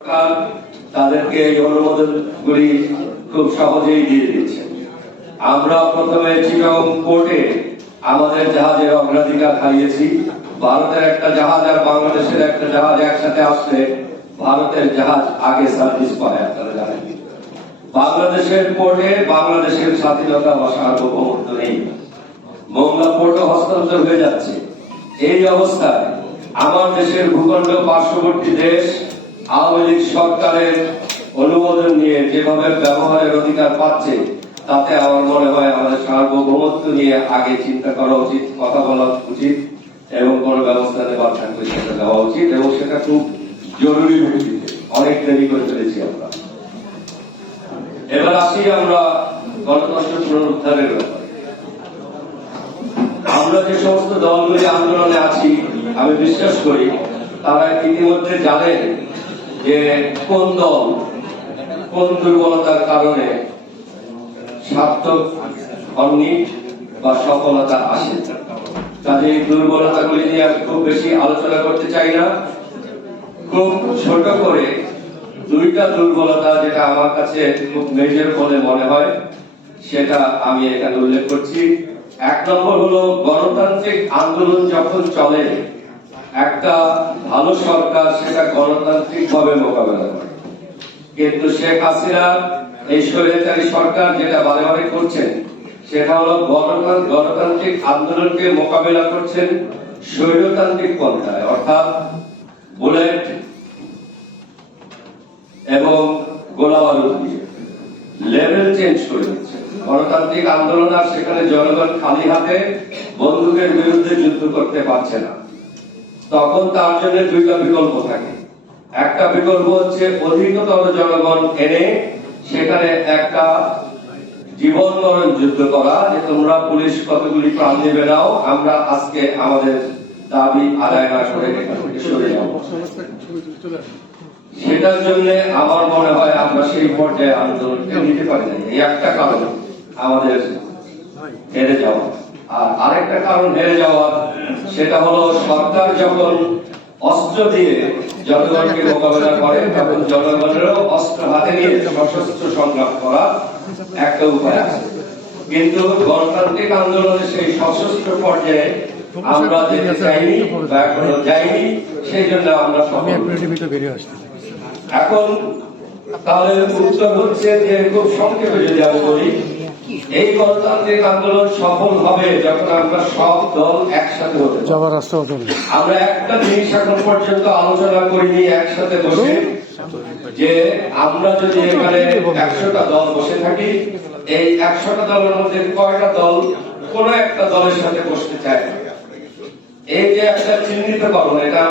সরকার তাদেরকে এই অনুমোদনগুলি খুব সহজেই দিয়ে দিচ্ছে। আমরা প্রথমে চিটং পোর্টে আমাদের জাহাজের অগ্রাধিকার হারিয়েছি। ভারতের একটা জাহাজ আর বাংলাদেশের একটা জাহাজ একসাথে আসলে ভারতের জাহাজ আগে সার্ভিস পায়, আপনারা জানেন। বাংলাদেশের পোর্টে বাংলাদেশের স্বাধীনতা বা সার্বভৌমত্ব নেই, মোংলা পোর্টও হস্তান্তর হয়ে যাচ্ছে। এই অবস্থায় আমার দেশের ভূখণ্ড পার্শ্ববর্তী দেশ আওয়ামী লীগ সরকারের অনুমোদন নিয়ে যেভাবে ব্যবহারের অধিকার পাচ্ছে, তাতে আমার মনে হয় আমাদের সার্বভৌমত্ব নিয়ে আগে চিন্তা করা উচিত, কথা বলা উচিত এবং কোন ব্যবস্থা নেওয়ার থাকলে সেটা দেওয়া উচিত, এবং সেটা খুব জরুরি ভিত্তিতে। অনেক দেরি করে ফেলেছি আমরা। এবার আসি আমরা গণতন্ত্র পুনরুদ্ধারের ব্যাপারে। আমরা যে সমস্ত দলগুলি আন্দোলনে আছি, আমি বিশ্বাস করি তারা ইতিমধ্যে জানেন যে কোন দল কোন দুর্বলতার কারণে সার্থক হননি বা সফলতা আসে। কাজে এই দুর্বলতাগুলি নিয়ে খুব বেশি আলোচনা করতে চাই না। খুব ছোট করে দুইটা দুর্বলতা যেটা আমার কাছে খুব মেজর বলে মনে হয়, সেটা আমি এখানে উল্লেখ করছি। এক নম্বর হলো, গণতান্ত্রিক আন্দোলন যখন চলে, একটা ভালো সরকার সেটা গণতান্ত্রিক ভাবে মোকাবেলা করে। কিন্তু শেখ হাসিনা এই স্বৈরাচারী সরকার যেটা বারে বারে করছেন, সেটা হলো গণতান্ত্রিক আন্দোলনকে মোকাবেলা করছেন স্বৈরতান্ত্রিক পন্থায়, অর্থাৎ বুলেট এবং গোলাবারুদ দিয়ে লেভেল চেঞ্জ করে দিচ্ছে। গণতান্ত্রিক আন্দোলন আর সেখানে জনগণ খালি হাতে বন্দুকের বিরুদ্ধে যুদ্ধ করতে পারছে না। তখন তার জন্য দুইটা বিকল্প থাকে। একটা বিকল্প হচ্ছে অধিকতর জনগণ এনে সেখানে একটা জীবন মরণ যুদ্ধ করা, যে তোমরা পুলিশ কতগুলি প্রাণ দেবে নাও, আমরা আজকে আমাদের দাবি আদায় না করে এখান থেকে সরে যাবো। সেটার জন্য আমার মনে হয় আমরা সেই পর্যায়ে আন্দোলনকে নিতে পারি না। এই একটা কারণ আমাদের হেরে যাওয়া। আর আরেকটা কারণ হেরে যাওয়া, সেটা হলো সরকার যখন অস্ত্র দিয়ে জনগণকে মোকাবেলা করে, তখন জনগণেরও অস্ত্র হাতে নিয়ে সশস্ত্র সংগ্রাম করা একটা উপায় আছে। কিন্তু গণতান্ত্রিক আন্দোলনে সেই সশস্ত্র পর্যায়ে আমরা যেতে চাইনি বা এখনো যাইনি, সেই জন্য আমরা এখন তাহলে উত্তর হচ্ছে যে, খুব সংক্ষেপে যদি আমি বলি, এই গণতান্ত্রিক আন্দোলন সফল হবে যখন আমরা সব দল একসাথে হতে। আমরা একটা জিনিস এখন পর্যন্ত আলোচনা করিনি একসাথে বসে, যে আমরা যদি এখানে 100টা দল বসে থাকি, এই 100টা দলের মধ্যে কয়টা দল কোন একটা দলের সাথে বসতে চায়। এই যে একটা চিহ্নিতকরণ, এটা